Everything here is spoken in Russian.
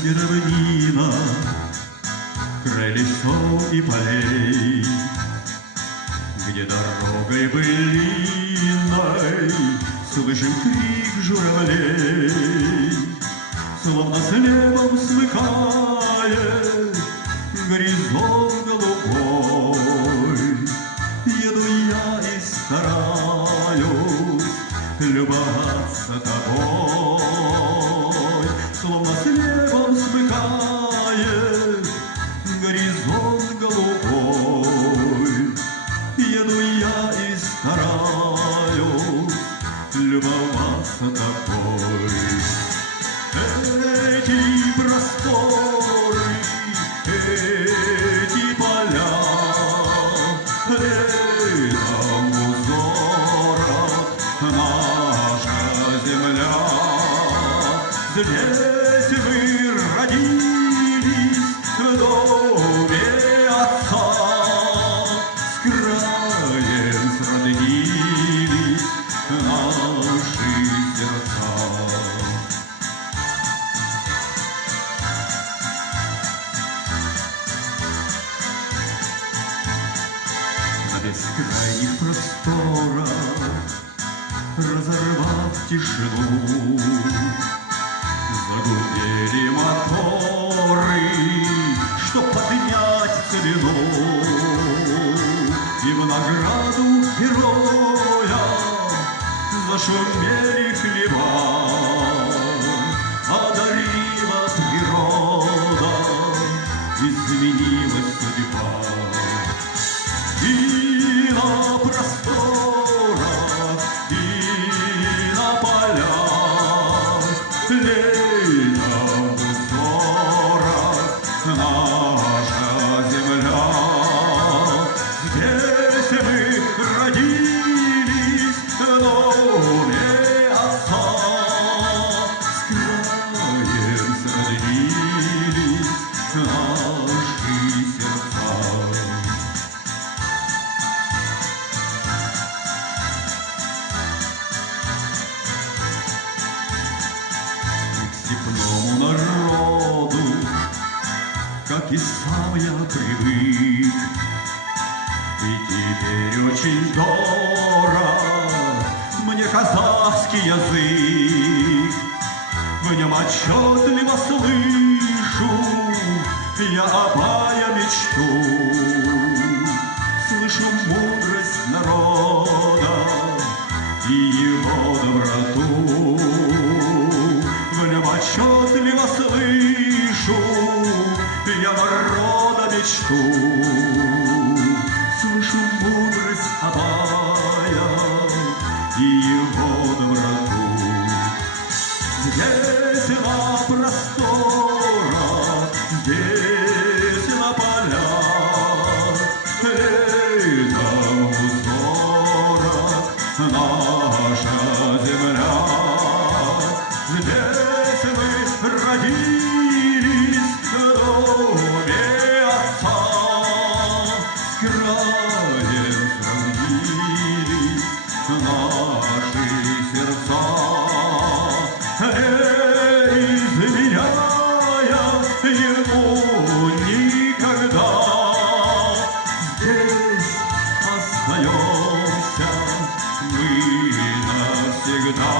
где равнина, край лесов и полей, где дорогой былиной слышим крик журавлей, словно с небом смыкает горизонт голубой. Еду я и стараюсь любоваться тобой, словно с небом смыкает горизонт голубой. Еду я и стараюсь любоваться тобой. Эти просторы, эти поля, летом узоров наша земля. Здесь мы родились в доме отца, с краем сроднились наши сердца. На бескрайних просторах, разорвав тишину, загудели моторы, чтоб поднять целину. И в награду героя зашумели хлеба, одарила природа, изменилась судьба. И на просторах, и на полях, летом в узорах наша земля. Здесь мы родились в доме отца, с краем сроднились наши сердца. Степному народу, как и сам я привык, и теперь очень дорог мне казахский язык. В нем отчетливо слышу я обая мечту, слышу мудрость народа и его доброту. В нем отчетливо слышу я народа мечту, слышу мудрость Абая и его доброту. Здесь на просторах, здесь на полях, летом в узорах наша земля. Здесь мы родились в доме отца, с краем сравнились наши сердца. Изменяя ему никогда, здесь остаемся мы навсегда.